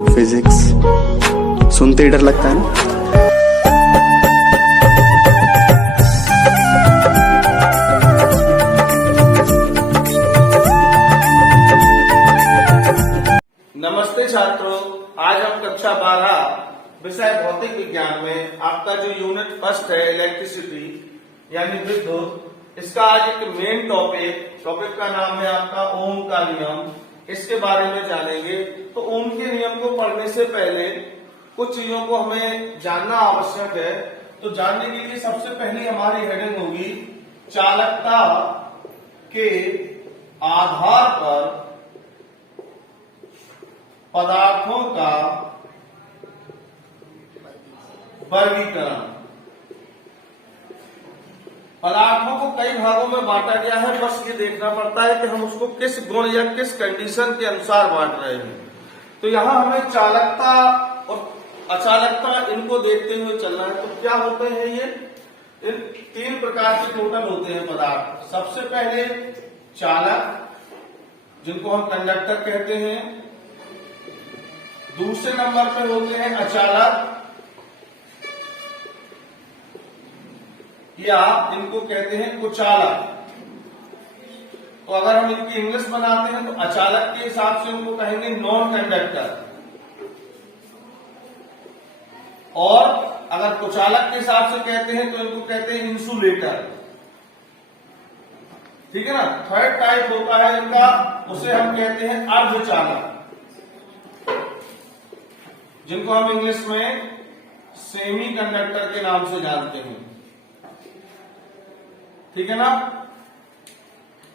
Physics सुनते ही डर लगता है ना। नमस्ते छात्रों, आज हम कक्षा 12 विषय भौतिक विज्ञान में आपका जो यूनिट फर्स्ट है इलेक्ट्रिसिटी यानी विद्युत, इसका आज एक मेन टॉपिक का नाम है आपका ओम का नियम। इसके बारे में जानेंगे। तो ओम के नियम को पढ़ने से पहले कुछ चीजों को हमें जानना आवश्यक है। तो जानने के लिए सबसे पहली हमारी हेडिंग होगी चालकता के आधार पर पदार्थों का वर्गीकरण। पदार्थों को कई भागों में बांटा गया है, बस ये देखना पड़ता है कि हम उसको किस गुण या किस कंडीशन के अनुसार बांट रहे हैं। तो यहाँ हमें चालकता और अचालकता इनको देखते हुए चलना है। तो क्या होते हैं ये? इन तीन प्रकार के टोटल होते हैं पदार्थ। सबसे पहले चालक, जिनको हम कंडक्टर कहते हैं। दूसरे नंबर पर होते हैं अचालक, या इनको कहते हैं कुचालक। तो अगर हम इनकी इंग्लिश बनाते हैं तो अचालक के हिसाब से उनको कहेंगे नॉन कंडक्टर, और अगर कुचालक के हिसाब से कहते हैं तो इनको कहते हैं इंसुलेटर। ठीक है ना। थर्ड टाइप होता है इनका, उसे हम कहते हैं अर्धचालक, जिनको हम इंग्लिश में सेमी कंडक्टर के नाम से जानते हैं। ठीक है ना।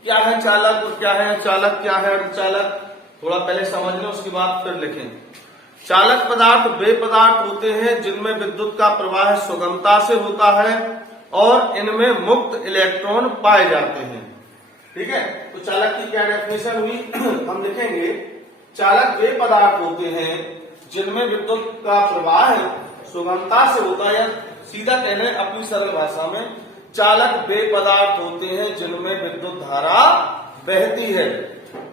क्या है चालक और क्या है अचालक, क्या है अर्धचालक, थोड़ा पहले समझ लें, उसके बाद फिर लिखें। चालक पदार्थ वे पदार्थ होते हैं जिनमें विद्युत का प्रवाह सुगमता से होता है और इनमें मुक्त इलेक्ट्रॉन पाए जाते हैं। ठीक है। तो चालक की क्या डेफिनेशन हुई हम लिखेंगे। चालक वे पदार्थ होते हैं जिनमें विद्युत का प्रवाह सुगमता से होता है, या सीधा कहने अपनी सरल भाषा में चालक वे पदार्थ होते हैं जिनमें विद्युत धारा बहती है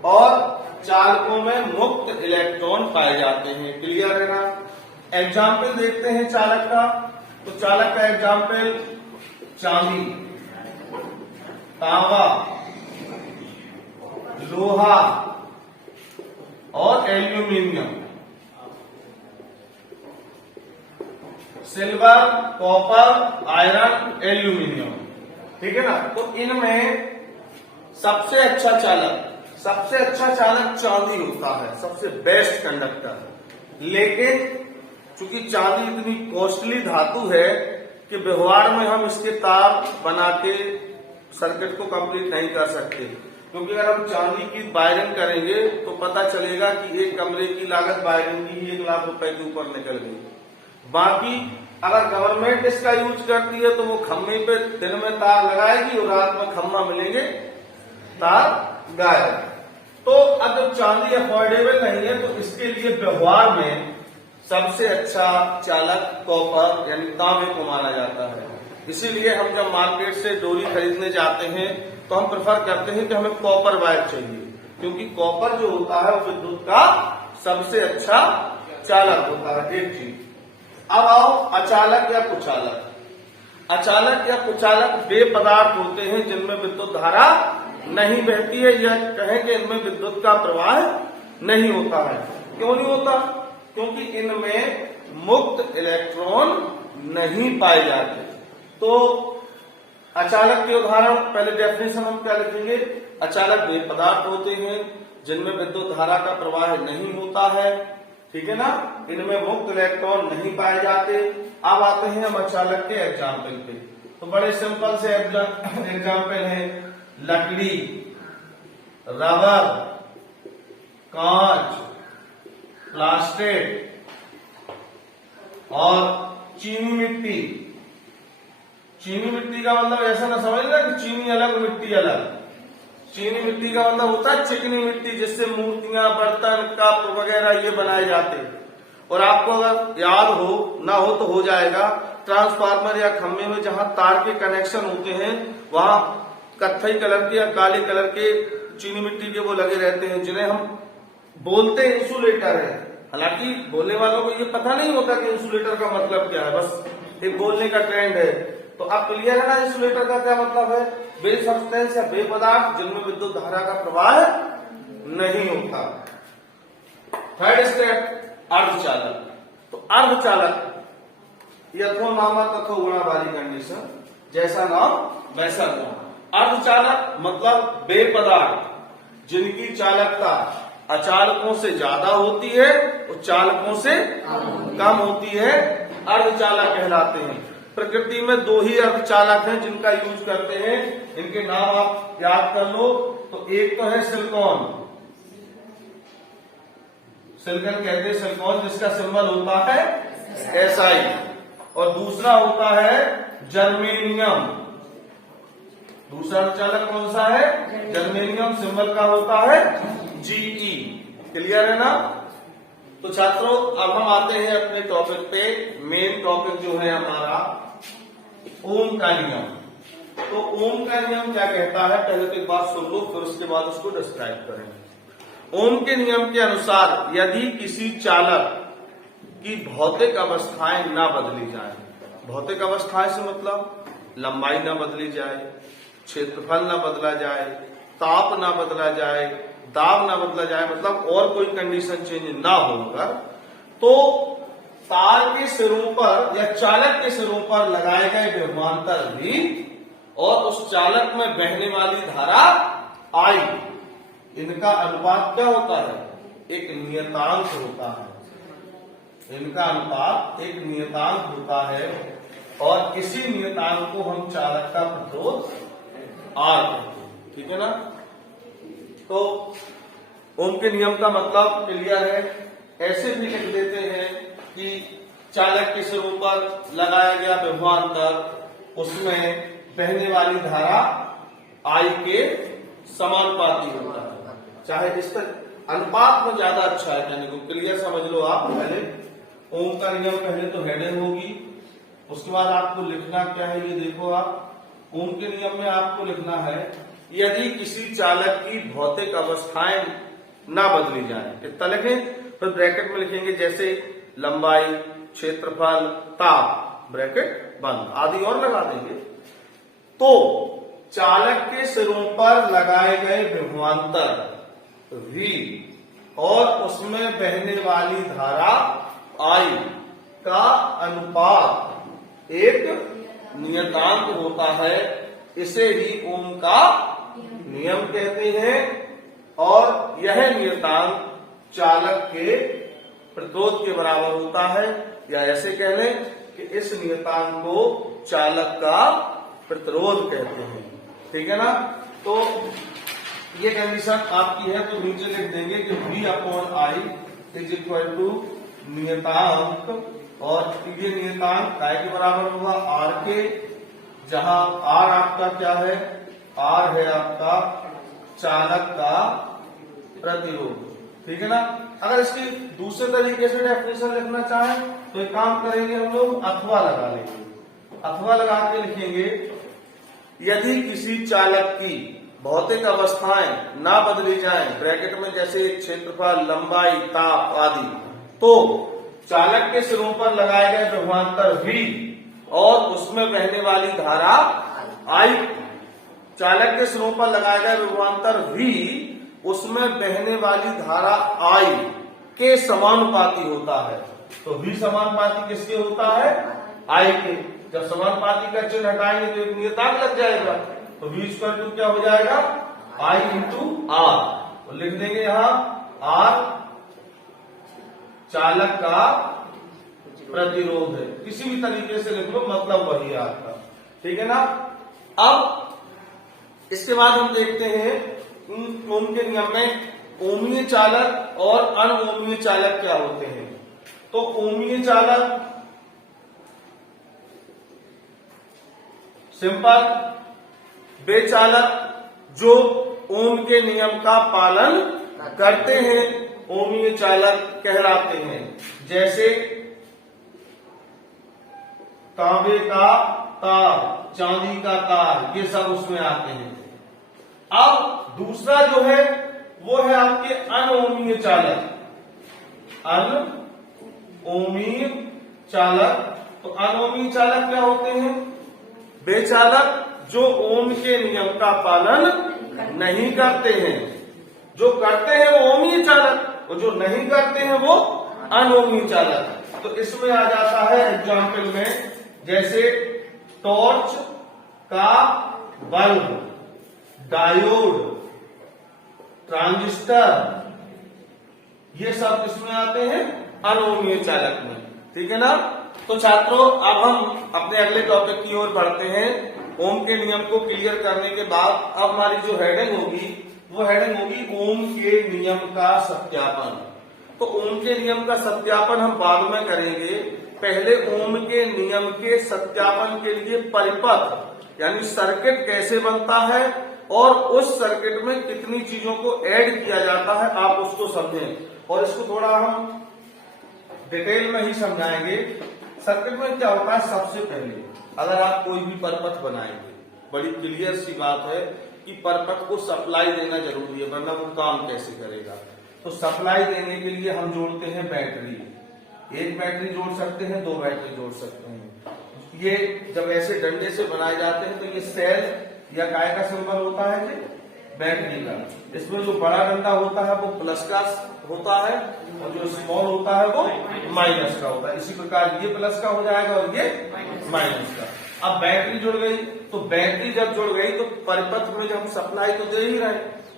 और चालकों में मुक्त इलेक्ट्रॉन पाए जाते हैं। क्लियर है ना। एग्जाम्पल देखते हैं चालक का। तो चालक का एग्जाम्पल चांदी, तांबा, लोहा और aluminium, silver, copper, iron, aluminium. ठीक है ना। तो इनमें सबसे अच्छा चालक चांदी होता है, सबसे बेस्ट कंडक्टर। लेकिन चूंकि चांदी इतनी कॉस्टली धातु है कि व्यवहार में हम इसके तार बना के सर्किट को कंप्लीट नहीं कर सकते, क्योंकि अगर हम चांदी की वायरिंग करेंगे तो पता चलेगा कि एक कमरे की लागत वायरिंग की 1 लाख रुपए के ऊपर निकल गई। बाकी अगर गवर्नमेंट इसका यूज करती है तो वो खम्भे पे दिन में तार लगाएगी और रात में खम्भा मिलेंगे तार गायब। तो अगर चांदी अफोर्डेबल नहीं है तो इसके लिए व्यवहार में सबसे अच्छा चालक कॉपर यानी तांबे को माना जाता है। इसीलिए हम जब मार्केट से डोरी खरीदने जाते हैं तो हम प्रेफर करते हैं कि हमें कॉपर वायर चाहिए, क्योंकि कॉपर जो होता है वो विद्युत का सबसे अच्छा चालक होता है। एक चीज। अब आओ अचालक या कुचालक। अचालक या कुचालक वे पदार्थ होते हैं जिनमें विद्युत धारा नहीं बहती है, या कहें कि इनमें विद्युत का प्रवाह नहीं होता है। क्यों नहीं होता? क्योंकि इनमें मुक्त इलेक्ट्रॉन नहीं पाए जाते। तो अचालक के उदाहरण, पहले डेफिनेशन हम क्या लिखेंगे। अचालक वे पदार्थ होते हैं जिनमें विद्युत धारा का प्रवाह नहीं होता है। ठीक है ना। इनमें मुक्त इलेक्ट्रॉन नहीं पाए जाते। अब आते हैं हम अचालक के एग्जाम्पल पे। तो बड़े सिंपल से एग्जाम्पल है लकड़ी, रबर, कांच, प्लास्टिक और चीनी मिट्टी। चीनी मिट्टी का मतलब ऐसा ना समझना कि चीनी अलग मिट्टी अलग। चीनी मिट्टी का मतलब होता है चिकनी मिट्टी, जिससे मूर्तियां, बर्तन, कप वगैरह ये बनाए जाते हैं। और आपको अगर याद हो ना हो तो हो जाएगा, ट्रांसफार्मर या खंभे में जहां तार के कनेक्शन होते हैं वहां कत्थई कलर के या काले कलर के चीनी मिट्टी के वो लगे रहते हैं, जिन्हें हम बोलते इंसुलेटर है। हालांकि बोलने वालों को ये पता नहीं होता कि इंसुलेटर का मतलब क्या है, बस एक बोलने का ट्रेंड है। तो अब क्लियर है ना इंसुलेटर का क्या मतलब है? वे सब्सटेंस या वे पदार्थ जिनमें विद्युत धारा का प्रवाह नहीं होता। थर्ड स्टेप अर्धचालक। तो अर्धचालक यथो नामा तथो गुणा वाली कंडीशन, जैसा नाम वैसा गुण। अर्धचालक मतलब वे पदार्थ जिनकी चालकता अचालकों से ज्यादा होती है और चालकों से कम होती है, अर्धचालक कहलाते हैं। प्रकृति में दो ही अर्धचालक हैं जिनका यूज करते हैं, इनके नाम आप याद कर लो। तो एक तो है सिलिकॉन, सिलिकॉन कहते हैं सिलिकॉन, जिसका सिंबल होता है SI, और दूसरा होता है जर्मेनियम। दूसरा अर्धचालक कौन सा है? जर्मेनियम, सिंबल का होता है GE। क्लियर है ना? तो छात्रों अब हम आते हैं अपने टॉपिक पे। मेन टॉपिक जो है हमारा ओम का नियम। तो ओम का नियम क्या कहता है, पहले तो एक बात सुन लो, फिर उसके बाद उसको डिस्क्राइब करेंगे। ओम के नियम के अनुसार यदि किसी चालक की भौतिक अवस्थाएं ना बदली जाए, भौतिक अवस्थाएं से मतलब लंबाई ना बदली जाए, क्षेत्रफल ना बदला जाए, ताप ना बदला जाए, दाब ना बदला जाए, मतलब और कोई कंडीशन चेंज ना होकर, तो तार के सिरों पर या चालक के सिरों पर लगाए गए विभवांतर भी और उस चालक में बहने वाली धारा I, इनका अनुपात क्या होता है? एक नियतांक होता है। इनका अनुपात एक नियतांक होता है और इसी नियतांक को हम चालक का प्रतिरोध R कहते हैं। ठीक है ना? तो ओम के नियम का मतलब क्लियर है। ऐसे भी लिख देते हैं कि चालक के सिरों पर लगाया गया विभवांतर, उसमें बहने वाली धारा I के समानुपाती होता है। चाहे इस तरह अनुपात में ज्यादा अच्छा है कहने को। क्लियर समझ लो आप। पहले ओम का नियम, पहले तो हेडिंग होगी, उसके बाद आपको लिखना क्या है ये देखो आप। ओम के नियम में आपको लिखना है यदि किसी चालक की भौतिक अवस्थाएं ना बदली जाए, कितना लिखें? फिर ब्रैकेट में लिखेंगे जैसे लंबाई, क्षेत्रफल, ताप, ब्रैकेट बंद, आदि और लगा देंगे। तो चालक के सिरों पर लगाए गए विभवांतर V और उसमें बहने वाली धारा I का अनुपात एक नियतांक होता है, इसे ही ओम का नियम कहते हैं। और यह नियतांक चालक के प्रतिरोध के बराबर होता है, या ऐसे कह लें कि इस नियतांक को चालक का प्रतिरोध कहते हैं। ठीक है ना? तो ये कंडीशन आपकी है, तो नीचे लिख देंगे कि V/I इज इक्वल टू नियतांक, और ये नियतांक काय के बराबर होगा? R के, जहां R आपका क्या है? R है आपका चालक का प्रतिरोध। ठीक है ना? अगर इसकी दूसरे तरीके से डेफिनेशन लिखना चाहें तो एक काम करेंगे हम लोग, अथवा लगा लेंगे। अथवा लगा के लिखेंगे यदि किसी चालक की भौतिक अवस्थाएं ना बदली जाएं, ब्रैकेट में जैसे क्षेत्रफल, लंबाई, ताप आदि, तो चालक के सिरों पर लगाए गए विभवांतर V और उसमें बहने वाली धारा I, चालक के सिरों पर लगाए गए विभवांतर V, उसमें बहने वाली धारा I के समानुपाती होता है। तो V समानुपाती किसके होता है? I के। जब समानुपाती का चिन्ह हटाएंगे तो एक नियतांक लग जाएगा, तो V इक्वल टू क्या हो जाएगा? I into R। तो लिख देंगे यहां R चालक का प्रतिरोध है। किसी भी तरीके से लिख लो, मतलब वही है आपका। ठीक है ना? अब इसके बाद हम देखते हैं ओम के नियम में ओमीय चालक और अनओमीय चालक क्या होते हैं। तो ओमीय चालक सिंपल वे चालक जो ओम के नियम का पालन करते हैं, ओमीय चालक कहलाते हैं। जैसे तांबे का तार, चांदी का तार, ये सब उसमें आते हैं। अब दूसरा जो है वो है आपके अनओमीय चालक। अनओमीय चालक। तो अनओमीय चालक क्या होते हैं? वे चालक जो ओम के नियम का पालन नहीं करते हैं। जो करते हैं वो ओमीय चालक और जो नहीं करते हैं वो अनओमीय चालक। तो इसमें आ जाता है एग्जाम्पल में, जैसे टॉर्च का बल्ब, डायोड, ट्रांजिस्टर, ये सब इसमें आते हैं अनओमीय चालक में। ठीक है ना? तो छात्रों अब हम अपने अगले टॉपिक की ओर बढ़ते हैं। ओम के नियम को क्लियर करने के बाद अब हमारी जो हेडिंग होगी वो हेडिंग होगी ओम के नियम का सत्यापन। तो ओम के नियम का सत्यापन हम बाद में करेंगे। पहले ओम के नियम के सत्यापन के लिए परिपथ यानी सर्किट कैसे बनता है और उस सर्किट में कितनी चीजों को ऐड किया जाता है आप उसको समझें, और इसको थोड़ा हम डिटेल में ही समझाएंगे। सर्किट में क्या होता है, सबसे पहले अगर आप कोई भी परपथ बनाएंगे, बड़ी क्लियर सी बात है कि परपथ को सप्लाई देना जरूरी है, वरना वो काम कैसे करेगा। तो सप्लाई देने के लिए हम जोड़ते हैं बैटरी। एक बैटरी जोड़ सकते हैं, दो बैटरी जोड़ सकते हैं। ये जब ऐसे डंडे से बनाए जाते हैं तो ये सेल या काय का सिंबल होता है कि बैटरी का। इसमें जो बड़ा डंडा होता है वो प्लस का होता है और जो स्मॉल होता है वो माइनस का होता है। इसी प्रकार ये प्लस का हो जाएगा और ये माइनस का। अब बैटरी जुड़ गई, तो बैटरी जब जुड़ गई तो परिपथ में जब हम सप्लाई तो दे ही रहे,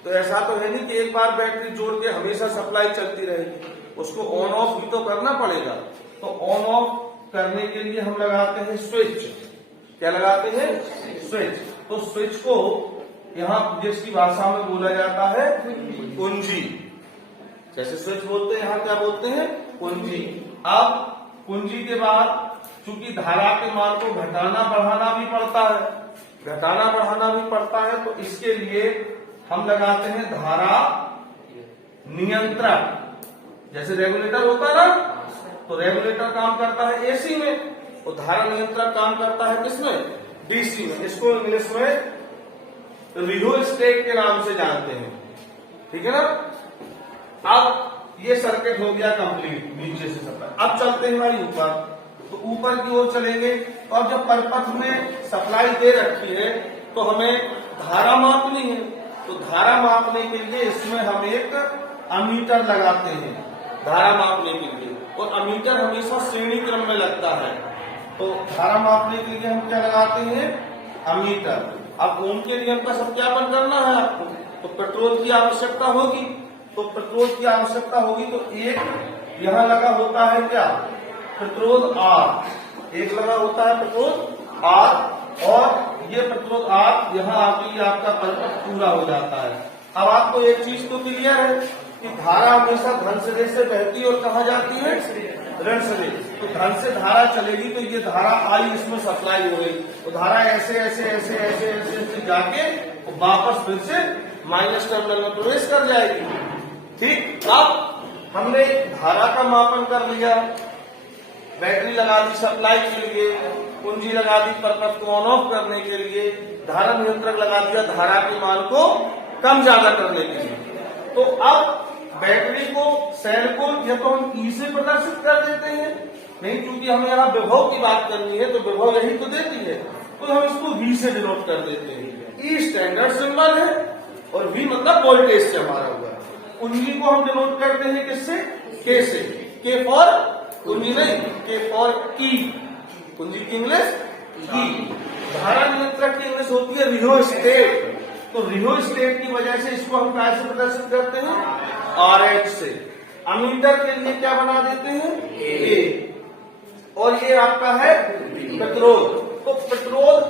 तो ऐसा तो है नहीं कि एक बार बैटरी जोड़ के हमेशा सप्लाई चलती रहेगी, उसको ऑन ऑफ भी तो करना पड़ेगा। तो ऑन ऑफ करने के लिए हम लगाते हैं स्विच। क्या लगाते हैं? स्विच। तो स्विच को यहाँ जिसकी भाषा में बोला जाता है कुंजी। जैसे स्विच बोलते हैं, यहाँ क्या बोलते हैं? कुंजी। अब कुंजी के बाद चूंकि धारा के मान को घटाना बढ़ाना भी पड़ता है, घटाना बढ़ाना भी पड़ता है, तो इसके लिए हम लगाते हैं धारा नियंत्रक। जैसे रेगुलेटर होता है ना, तो रेगुलेटर काम करता है एसी में और धारा नियंत्रक काम करता है किसमें? डीसी में। इसको इंग्लिश में रियोस्टेट के नाम से जानते हैं। ठीक है ना? अब ये सर्किट हो गया कंप्लीट नीचे से सप्लाई। अब चलते हैं हमारी ऊपर, तो ऊपर की ओर चलेंगे। और जब परिपथ में सप्लाई दे रखी है तो हमें धारा मापनी है। तो धारा मापने के लिए इसमें हम एक अमीटर लगाते हैं धारा मापने के लिए, और अमीटर हमेशा श्रेणी क्रम में लगता है। तो धारा मापने के लिए हम क्या लगाते हैं? अमीटर। अब ओम के नियम का सत्यापन करना है आपको, तो पेट्रोल की आवश्यकता होगी। तो पेट्रोल की आवश्यकता होगी तो एक यहाँ लगा होता है क्या? पेट्रोल आर। एक लगा होता है पेट्रोल आर, और ये पेट्रोल आर यहाँ आके आपका परिपथ पूरा हो जाता है। अब आपको एक चीज तो क्लियर है कि धारा हमेशा धन सिरे से बहती और कहाँ जाती है? ऋण सिरे। तो धन से धारा चलेगी तो ये धारा आई, इसमें सप्लाई हो गई, तो धारा ऐसे ऐसे ऐसे ऐसे ऐसे ऐसे जाके वापस फिर से माइनस टर्मिनल में प्रवेश कर जाएगी। ठीक। अब हमने धारा का मापन कर लिया, बैटरी लगा दी सप्लाई के लिए, कुंजी लगा दी परिपथ को ऑन ऑफ करने के लिए, धारा नियंत्रक लगा दिया धारा के मान को कम ज्यादा करने के लिए। तो अब बैटरी को, सेल को या तो हम ई से प्रदर्शित कर देते हैं, नहीं क्योंकि हमें यहाँ विभव की बात करनी है तो विभव यही तो देती है, तो हम इसको वी से डिनोट कर देते हैं। ई स्टैंडर्ड सिंबल है और वी मतलब वोल्टेज से हमारा हुआ। कुंजी को हम डिनोट करते हैं किससे? के से। के फॉर कुंजी नहीं, के फॉर की। कुंजी की इंग्लिश की। धारा नियंत्रक की इंग्लिश होती है रियोस्टेट। तो रियोस्टेट की वजह से इसको हम कैसे प्रदर्शित करते हैं? RH से। अमीटर के लिए क्या बना देते हैं? A। और ये आपका है पेट्रोल। तो पेट्रोल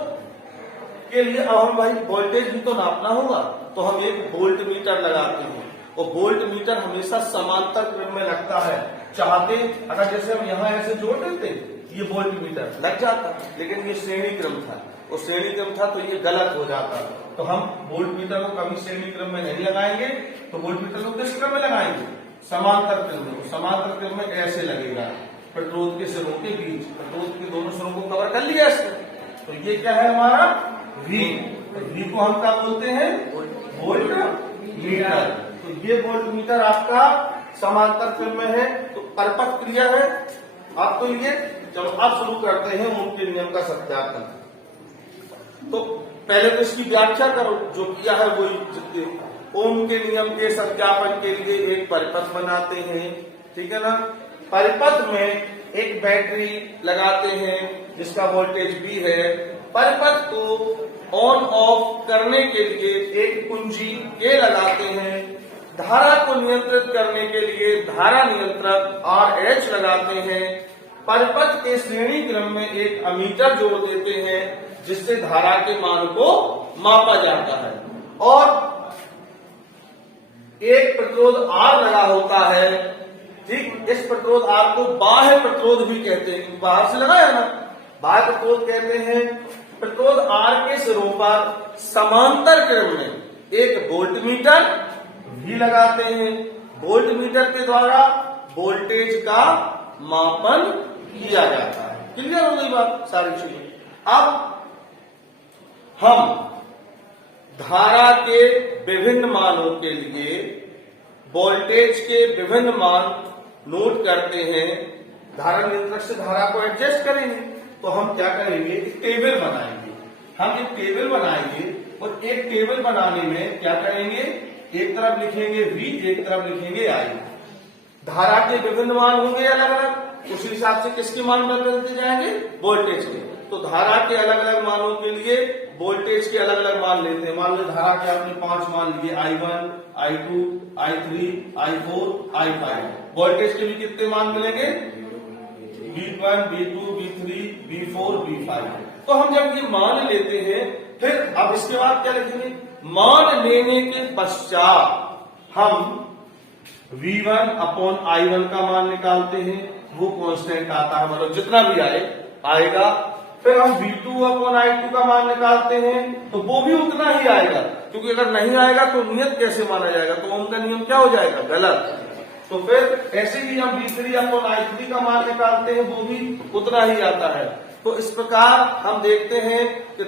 के लिए अब हम भाई वोल्टेज भी तो नापना होगा, तो हम एक वोल्ट मीटर लगाते हैं, और वोल्ट मीटर हमेशा समांतर क्रम में लगता है। चाहते अगर जैसे हम यहाँ ऐसे जोड़ देते ये वोल्ट मीटर लग जाता, लेकिन ये श्रेणी क्रम था, और श्रेणी क्रम था तो ये गलत हो जाता। तो हम वोल्ट मीटर को कभी श्रेणी क्रम में नहीं लगाएंगे, तो वोल्ट मीटर को किस क्रम में लगाएंगे? समांतर क्रम में। समांतर क्रम में ऐसे लगेगा पेट्रोल के सिरों के बीच। पेट्रोल के दोनों सिरों को कवर कर लिया इसने, तो ये क्या है हमारा? वी। तो वी को हम क्या बोलते हैं? Volt meter. तो ये वोल्ट मीटर आपका समांतर क्रम में है, तो परपथ क्रिया है आपको लिए। चलो अब शुरू करते हैं ओम के नियम का सत्यापन। तो पहले तो इसकी व्याख्या करो, जो किया है वही। ओम के नियम के सत्यापन के लिए एक परिपथ बनाते हैं, ठीक है ना। परिपथ में एक बैटरी लगाते हैं जिसका वोल्टेज V है। परिपथ को ऑन ऑफ करने के लिए एक कुंजी K लगाते हैं। धारा को नियंत्रित करने के लिए धारा नियंत्रक RH लगाते हैं। परिपथ के श्रेणी क्रम में एक अमीटर जोड़ देते हैं जिससे धारा के मान को मापा जाता है। और एक प्रतिरोध R लगा होता है, ठीक। इस प्रतिरोध R को बाह्य प्रतिरोध भी कहते हैं, बाहर से लगाया ना, बाह्य प्रतिरोध कहते हैं। प्रतिरोध R के सिरों पर समांतर क्रम में एक वोल्टमीटर भी लगाते हैं। वोल्टमीटर के द्वारा वोल्टेज का मापन किया जाता है। क्लियर हो गई बात सारी चीजें। अब हम धारा के विभिन्न मानों के लिए वोल्टेज के विभिन्न मान नोट करते हैं। धारा नियंत्रक से धारा को एडजस्ट करेंगे, तो हम क्या करेंगे, एक टेबल बनाएंगे। हम एक टेबल बनाएंगे और एक टेबल बनाने में क्या करेंगे, एक तरफ लिखेंगे V, एक तरफ लिखेंगे I। धारा के विभिन्न मान होंगे अलग अलग, उसी हिसाब से किसके मान बदलते जाएंगे, वोल्टेज के। तो धारा के अलग अलग मानों के लिए वोल्टेज के अलग अलग मान लेते हैं। मान लो धारा के आपने 5 मान लिए, I1, I2, I3, I4, I5। Voltage के भी कितने मान मिलेंगे, V1, V2, V3, V4, V5। तो हम जब ये मान लेते हैं, फिर अब इसके बाद क्या लिखेंगे, मान लेने के पश्चात हम V1 अपॉन I1 का मान निकालते हैं। वो कांस्टेंट आता है, मतलब जितना भी आएगा। फिर हम V2 अपॉन I2 का मान निकालते हैं, तो वो भी उतना ही आएगा, क्योंकि अगर नहीं आएगा तो नियत कैसे माना जाएगा, तो ओम का नियम क्या हो जाएगा, गलत। तो फिर ऐसे ही हम V3 अपॉन I3 का मान निकालते हैं, वो भी उतना ही आता है। तो इस प्रकार हम देखते हैं कि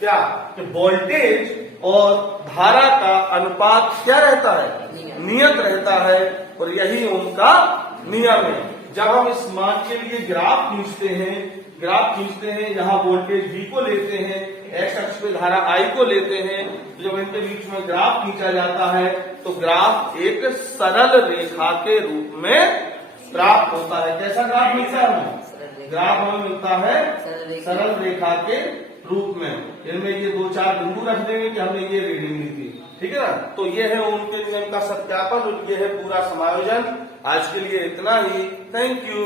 क्या कि वोल्टेज और धारा का अनुपात क्या रहता है, नियत रहता है। और यही ओम का नियम है। जब हम इस मान के लिए ग्राफ खींचते हैं, यहाँ वोल्टेज V को लेते हैं, एक्स अक्ष पे धारा I को लेते हैं, जब इनके बीच में ग्राफ खींचा जाता है तो ग्राफ एक सरल रेखा के रूप में प्राप्त होता है। कैसा ग्राफ मिलता है, ग्राफ हमें मिलता है सरल रेखा के रूप में। इनमें ये 2-4 बिंदु रख देंगे कि हमने ये रीडिंग ली थी, ठीक है ना। तो ये है ओम के नियम का सत्यापन और ये है पूरा समायोजन। आज के लिए इतना ही। Thank you.